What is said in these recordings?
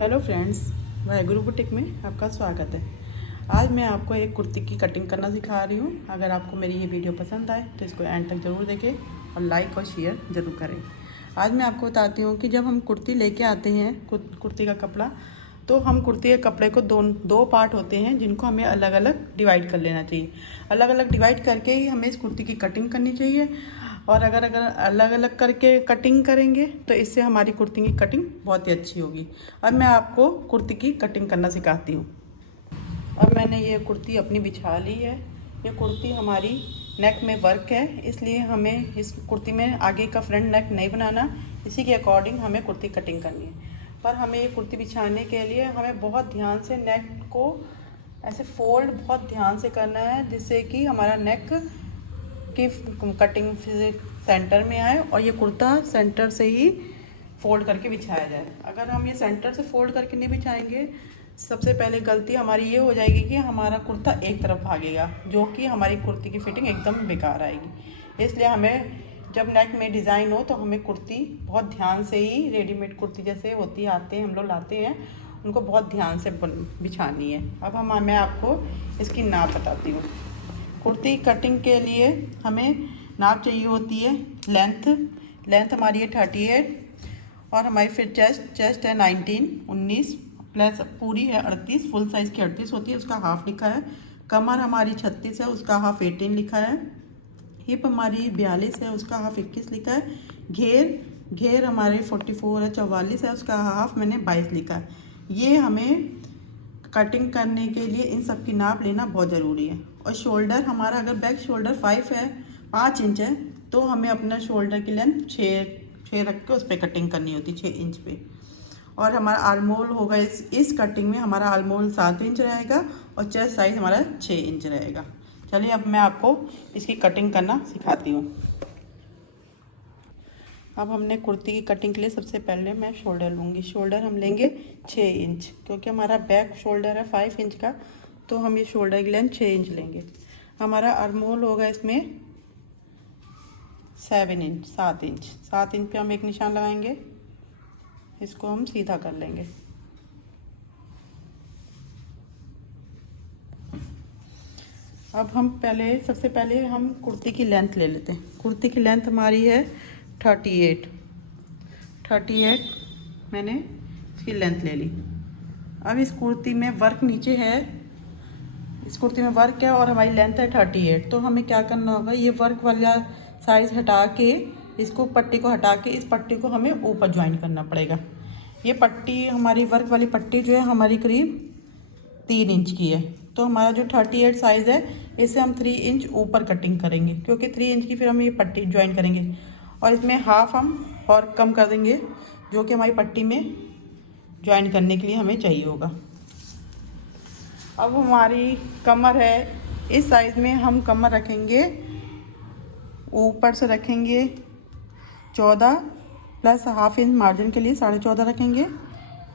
Hello friends, Waheguru boutique में आपका स्वागत है। आज मैं आपको एक कुर्ती की कटिंग करना सिखा रही हूँ। अगर आपको मेरी ये वीडियो पसंद आए तो इसको एंड तक ज़रूर देखें और लाइक और शेयर ज़रूर करें। आज मैं आपको बताती हूँ कि जब हम कुर्ती लेके आते हैं कुर्ती का कपड़ा, तो हम कुर्ती के कपड़े को दो पार्ट होते हैं जिनको हमें अलग अलग डिवाइड कर लेना चाहिए। अलग अलग डिवाइड करके ही हमें इस कुर्ती की कटिंग करनी चाहिए। और अगर अगर अलग अलग करके कटिंग करेंगे तो इससे हमारी कुर्ती की कटिंग बहुत ही अच्छी होगी। अब मैं आपको कुर्ती की कटिंग करना सिखाती हूँ। अब मैंने ये कुर्ती अपनी बिछा ली है। ये कुर्ती हमारी नेक में वर्क है, इसलिए हमें इस कुर्ती में आगे का फ्रंट नेक नहीं बनाना। इसी के अकॉर्डिंग हमें कुर्ती कटिंग करनी है। पर हमें ये कुर्ती बिछाने के लिए हमें बहुत ध्यान से नेक को ऐसे फोल्ड बहुत ध्यान से करना है, जिससे कि हमारा नेक की कटिंग सेंटर में आए और ये कुर्ता सेंटर से ही फोल्ड करके बिछाया जाए। अगर हम ये सेंटर से फोल्ड करके नहीं बिछाएंगे, सबसे पहले गलती हमारी ये हो जाएगी कि हमारा कुर्ता एक तरफ भागेगा, जो कि हमारी कुर्ती की फिटिंग एकदम बेकार आएगी। इसलिए हमें जब नेक में डिज़ाइन हो तो हमें कुर्ती बहुत ध्यान से ही, रेडीमेड कुर्ती जैसे होती आते हैं हम लोग लाते हैं, उनको बहुत ध्यान से बिछानी है। अब मैं आपको इसकी नाप बताती हूँ। कुर्ती कटिंग के लिए हमें नाप चाहिए होती है लेंथ हमारी है 38, और हमारी फिर चेस्ट है 19 प्लस पूरी है 38, फुल साइज़ की 38 होती है, उसका हाफ लिखा है। कमर हमारी 36 है, उसका हाफ 18 लिखा है। हिप हमारी 42 है, उसका हाफ 21 लिखा है। घेर हमारे 44 है, 44 है, उसका हाफ मैंने 22 लिखा है। ये हमें कटिंग करने के लिए इन सब की नाप लेना बहुत ज़रूरी है। और शोल्डर हमारा, अगर बैक शोल्डर 5 इंच है, तो हमें अपना शोल्डर की लेंथ 6 रख के उस पर कटिंग करनी होती है, 6 इंच पे। और हमारा आलमोल होगा, इस कटिंग में हमारा आलमोल 7 इंच रहेगा और चेस्ट साइज हमारा 6 इंच रहेगा। चलिए अब मैं आपको इसकी कटिंग करना सिखाती हूँ। अब हमने कुर्ती की कटिंग के लिए सबसे पहले मैं शोल्डर लूँगी। शोल्डर हम लेंगे 6 इंच, क्योंकि हमारा बैक शोल्डर है 5 इंच का, तो हम ये शोल्डर की लेंथ 6 इंच लेंगे। हमारा आर्मोल होगा इसमें 7 इंच। 7 इंच पे हम एक निशान लगाएंगे, इसको हम सीधा कर लेंगे। अब हम सबसे पहले हम कुर्ती की लेंथ ले लेते हैं। कुर्ती की लेंथ हमारी है 38 मैंने इसकी लेंथ ले ली। अब इस कुर्ती में वर्क नीचे है, इस कुर्ती में वर्क है और हमारी लेंथ है 38। तो हमें क्या करना होगा, ये वर्क वाला साइज़ हटा के, इसको पट्टी को हटा के इस पट्टी को हमें ऊपर ज्वाइन करना पड़ेगा। ये पट्टी हमारी वर्क वाली पट्टी जो है हमारी करीब 3 इंच की है। तो हमारा जो 38 साइज़ है, इसे हम 3 इंच ऊपर कटिंग करेंगे, क्योंकि 3 इंच की फिर हम ये पट्टी ज्वाइन करेंगे। और इसमें हाफ हम और कम कर देंगे, जो कि हमारी पट्टी में ज्वाइन करने के लिए हमें चाहिए होगा। अब हमारी कमर है, इस साइज़ में हम कमर रखेंगे, ऊपर से रखेंगे 14 प्लस हाफ इंच मार्जिन के लिए 14.5 रखेंगे।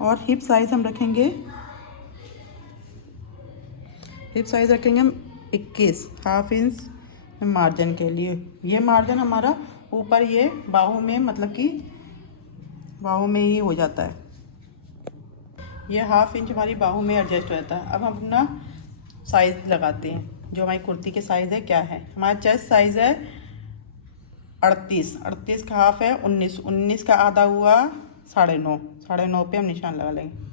और हिप साइज़ हम रखेंगे, हम 21, हाफ इंच मार्जिन के लिए। ये मार्जिन हमारा ऊपर ये बाहू में, मतलब कि बाहू में ही हो जाता है। ये हाफ इंच हमारी बाहू में एडजस्ट हो जाता है। अब हम अपना साइज़ लगाते हैं, जो हमारी कुर्ती के साइज़ है क्या है। हमारा चेस्ट साइज़ है 38 का हाफ है 19 का आधा हुआ 9.5 पे हम निशान लगा लेंगे।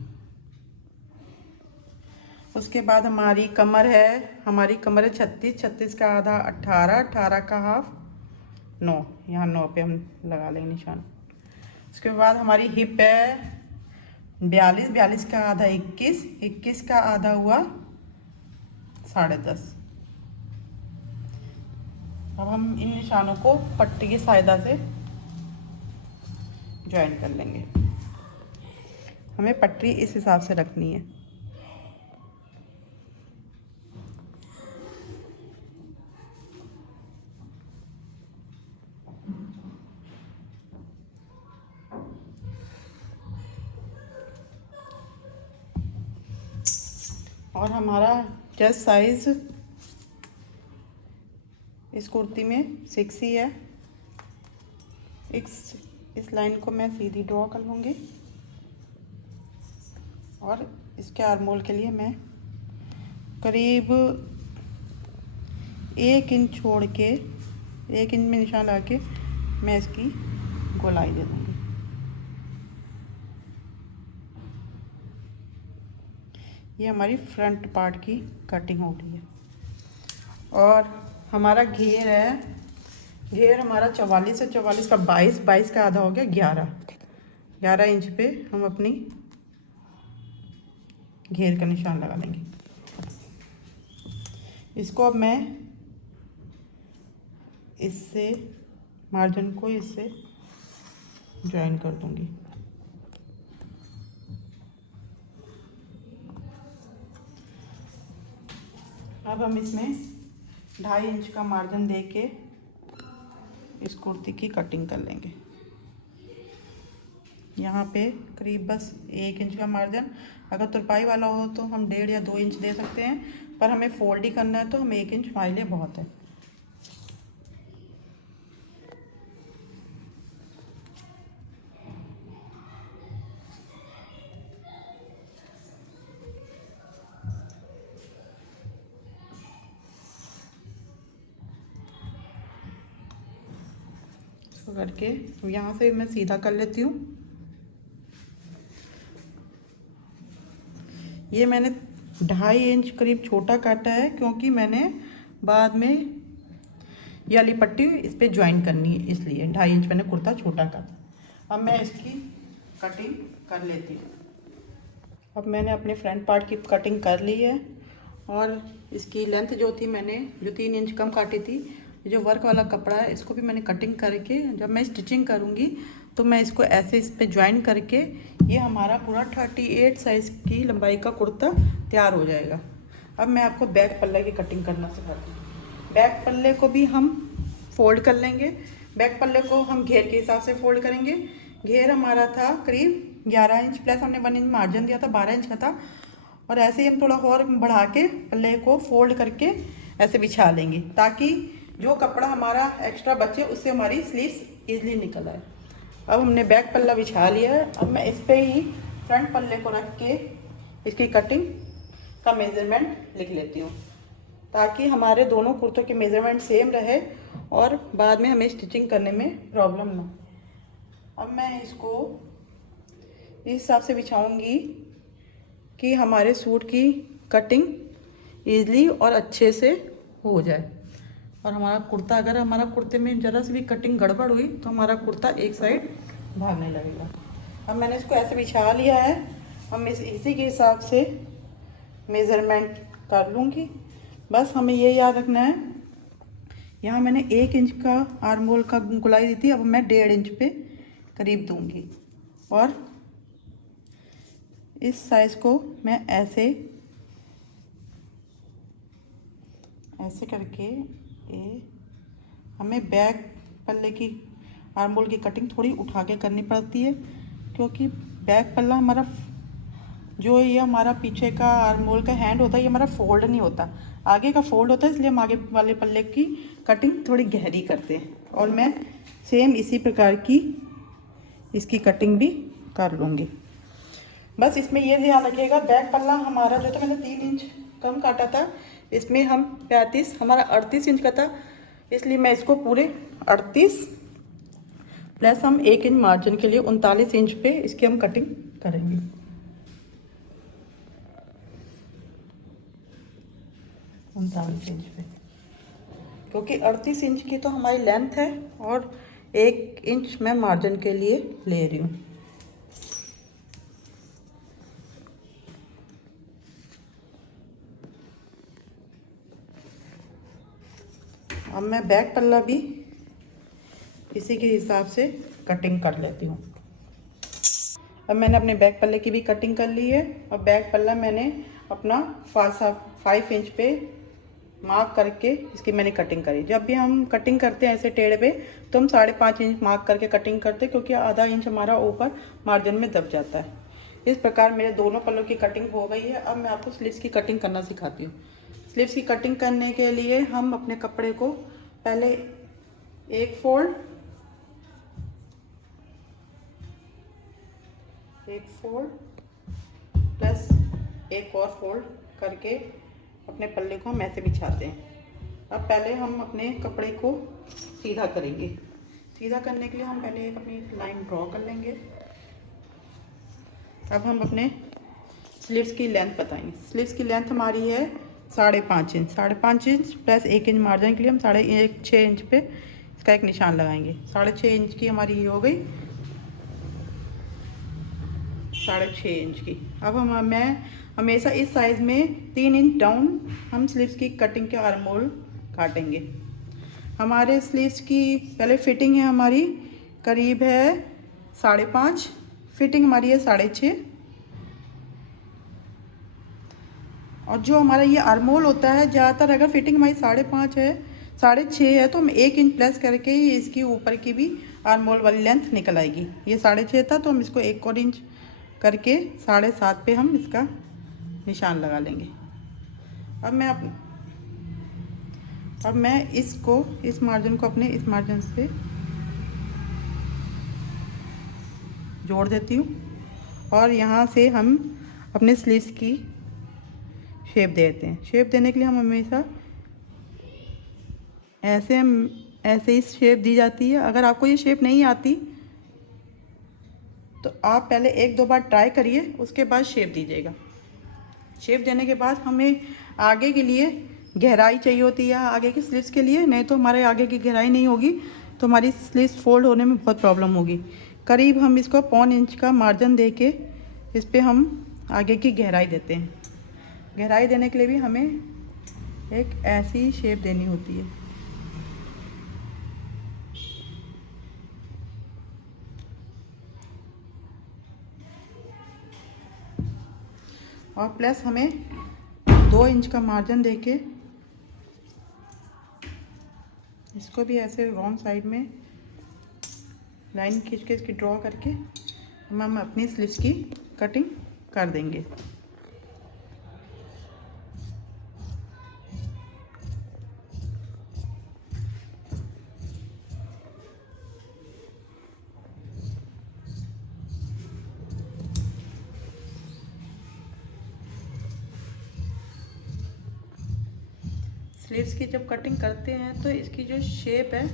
उसके बाद हमारी कमर है 36 का आधा 18 का हाफ 9, यहाँ 9 पे हम लगा लेंगे निशान। उसके बाद हमारी हिप है 42 का आधा 21 का आधा हुआ 10.5। अब हम इन निशानों को पट्टी की सहायता से ज्वाइन कर लेंगे। हमें पट्टी इस हिसाब से रखनी है। और हमारा चेस्ट साइज़ इस कुर्ती में 6 ही है। इस लाइन को मैं सीधी ड्रॉ कर लूँगी। और इसके आर्मोल के लिए मैं करीब 1 इंच छोड़ के 1 इंच में निशान लगा के मैं इसकी गोलाई दे दूँगी। ये हमारी फ्रंट पार्ट की कटिंग हो गई है। और हमारा घेर है, घेर हमारा 44 है, 44 का 22, 22 का आधा हो गया 11 इंच पे हम अपनी घेर का निशान लगा लेंगे। इसको अब मैं इससे मार्जिन को इससे ज्वाइन कर दूंगी। अब हम इसमें 2.5 इंच का मार्जिन देके इस कुर्ती की कटिंग कर लेंगे। यहाँ पे करीब बस 1 इंच का मार्जिन, अगर तुरपाई वाला हो तो हम 1.5 या 2 इंच दे सकते हैं, पर हमें फोल्ड ही करना है तो हम 1 इंच हमारे लिए बहुत है। इसको करके यहाँ से मैं सीधा कर लेती हूँ। ये मैंने 2.5 इंच करीब छोटा काटा है, क्योंकि मैंने बाद में ये वाली पट्टी इस पर ज्वाइन करनी है, इसलिए 2.5 इंच मैंने कुर्ता छोटा काटा। अब मैं इसकी कटिंग कर लेती हूँ। अब मैंने अपने फ्रंट पार्ट की कटिंग कर ली है, और इसकी लेंथ जो थी मैंने जो 3 इंच कम काटी थी, जो वर्क वाला कपड़ा है इसको भी मैंने कटिंग करके जब मैं स्टिचिंग करूँगी तो मैं इसको ऐसे इस पर ज्वाइन करके ये हमारा पूरा 38 साइज़ की लंबाई का कुर्ता तैयार हो जाएगा। अब मैं आपको बैक पल्ले की कटिंग करना सिखाती हूँ। बैक पल्ले को भी हम फोल्ड कर लेंगे। बैक पल्ले को हम घेर के हिसाब से फोल्ड करेंगे। घेर हमारा था करीब 11 इंच, प्लस हमने 1 इंच मार्जिन दिया था, 12 इंच का था। और ऐसे ही हम थोड़ा और बढ़ा के पल्ले को फोल्ड करके ऐसे बिछा लेंगे, ताकि जो कपड़ा हमारा एक्स्ट्रा बचे उससे हमारी स्लीव्स ईजिली निकल आए। अब हमने बैक पल्ला बिछा लिया है। अब मैं इस पर ही फ्रंट पल्ले को रख के इसकी कटिंग का मेज़रमेंट लिख लेती हूँ, ताकि हमारे दोनों कुर्तों के मेज़रमेंट सेम रहे और बाद में हमें स्टिचिंग करने में प्रॉब्लम ना। अब मैं इसको इस हिसाब से बिछाऊंगी कि हमारे सूट की कटिंग ईजिली और अच्छे से हो जाए। और हमारा कुर्ता, अगर हमारा कुर्ते में ज़रा सी भी कटिंग गड़बड़ हुई तो हमारा कुर्ता एक साइड भागने लगेगा। अब मैंने इसको ऐसे बिछा लिया है। हम इसी के हिसाब से मेज़रमेंट कर लूँगी। बस हमें ये याद रखना है, यहाँ मैंने 1 इंच का आर्महोल का गोलाई दी थी, अब मैं 1.5 इंच पे करीब दूँगी। और इस साइज़ को मैं ऐसे करके हमें बैक पल्ले की आर्महोल की कटिंग थोड़ी उठा के करनी पड़ती है, क्योंकि बैक पल्ला हमारा जो ये हमारा पीछे का आर्महोल का हैंड होता है, ये हमारा फोल्ड नहीं होता, आगे का फोल्ड होता है, इसलिए हम आगे वाले पल्ले की कटिंग थोड़ी गहरी करते हैं। और मैं सेम इसी प्रकार की इसकी कटिंग भी कर लूँगी। बस इसमें ये ध्यान रखिएगा, बैक पल्ला हमारा जो था मैंने 3 इंच कम काटा था, इसमें हम 35, हमारा 38 इंच का था, इसलिए मैं इसको पूरे 38 प्लस हम 1 इंच मार्जिन के लिए 39 इंच पे इसकी हम कटिंग करेंगे। इंच पे, क्योंकि 38 इंच की तो हमारी लेंथ है और 1 इंच मैं मार्जिन के लिए ले रही हूँ। अब मैं बैक पल्ला भी इसी के हिसाब से कटिंग कर लेती हूँ। अब मैंने अपने बैक पल्ले की भी कटिंग कर ली है, और बैक पल्ला मैंने अपना 5 इंच पे मार्क करके इसकी मैंने कटिंग करी। जब भी हम कटिंग करते हैं ऐसे टेढ़े पे तो हम 5.5 इंच मार्क करके कटिंग करते हैं, क्योंकि आधा इंच हमारा ऊपर मार्जिन में दब जाता है। इस प्रकार मेरे दोनों पल्लों की कटिंग हो गई है। अब मैं आपको स्लीव्स की कटिंग करना सिखाती हूँ। स्लीव्स की कटिंग करने के लिए हम अपने कपड़े को पहले एक फोल्ड प्लस एक और फोल्ड करके अपने पल्ले को हम ऐसे बिछाते हैं। अब पहले हम अपने कपड़े को सीधा करेंगे। सीधा करने के लिए हम पहले एक अपनी लाइन ड्रॉ कर लेंगे। अब हम अपने स्लीव्स की लेंथ बताएंगे। स्लीव्स की लेंथ हमारी है 5.5 inch. 5.5 inch plus 1 inch margin के लिए हम 6.5 इंच पे इसका एक निशान लगाएंगे। 6.5 इंच की हमारी ये हो गई 6.5 इंच की। अब मैं हमेशा इस साइज़ में 3 इंच डाउन हम स्लीव्स की कटिंग के आर्म होल काटेंगे। हमारे स्लीव्स की पहले फिटिंग है हमारी करीब है 5.5, फिटिंग हमारी है 6.5, और जो हमारा ये आर्म होल होता है ज़्यादातर अगर फिटिंग हमारी 5.5 है 6.5 है तो हम 1 इंच प्लस करके ही इसकी ऊपर की भी आर्म होल वाली लेंथ निकल आएगी। ये 6.5 था तो हम इसको 1 और इंच करके 7.5 पे हम इसका निशान लगा लेंगे। अब मैं इसको इस मार्जिन को अपने इस मार्जिन से जोड़ देती हूँ और यहाँ से हम अपने स्लीव्स की शेप देते हैं। शेप देने के लिए हम हमेशा ऐसे ही शेप दी जाती है। अगर आपको ये शेप नहीं आती तो आप पहले 1-2 बार ट्राई करिए, उसके बाद शेप दीजिएगा। शेप देने के बाद हमें आगे के लिए गहराई चाहिए होती है आगे की स्लीव्स के लिए, नहीं तो हमारे आगे की गहराई नहीं होगी तो हमारी स्लीव्स फोल्ड होने में बहुत प्रॉब्लम होगी। करीब हम इसको 1.25 इंच का मार्जिन दे के इस पर हम आगे की गहराई देते हैं। गहराई देने के लिए भी हमें एक ऐसी शेप देनी होती है। और प्लस हमें 2 इंच का मार्जिन देके इसको भी ऐसे रॉन्ग साइड में लाइन खींच के इसकी ड्रॉ करके हम अपनी स्लीव्स की कटिंग कर देंगे। स्लीव्स की जब कटिंग करते हैं तो इसकी जो शेप है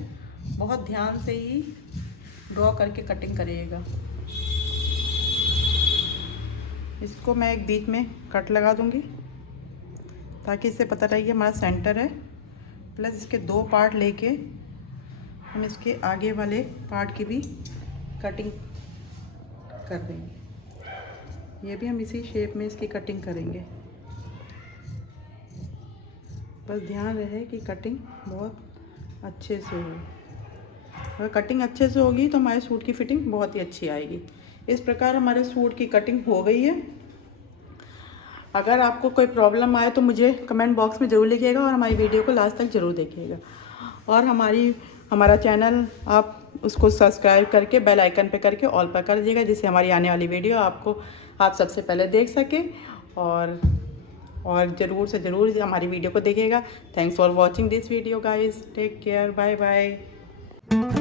बहुत ध्यान से ही ड्रॉ करके कटिंग करिएगा। इसको मैं एक बीच में कट लगा दूंगी ताकि इससे पता रहे कि हमारा सेंटर है। प्लस इसके 2 पार्ट लेके हम इसके आगे वाले पार्ट की भी कटिंग कर देंगे। ये भी हम इसी शेप में इसकी कटिंग करेंगे। बस ध्यान रहे कि कटिंग बहुत अच्छे से हो। अगर कटिंग अच्छे से होगी तो हमारे सूट की फिटिंग बहुत ही अच्छी आएगी। इस प्रकार हमारे सूट की कटिंग हो गई है। अगर आपको कोई प्रॉब्लम आए तो मुझे कमेंट बॉक्स में ज़रूर लिखिएगा और हमारी वीडियो को लास्ट तक ज़रूर देखिएगा। और हमारा चैनल आप उसको सब्सक्राइब करके बेल आइकन पे करके ऑल पर कर दीजिएगा, जिससे हमारी आने वाली वीडियो आप सबसे पहले देख सकें। और ज़रूर से ज़रूर हमारी वीडियो को देखिएगा। Thanks for watching this video guys. Take care, bye bye.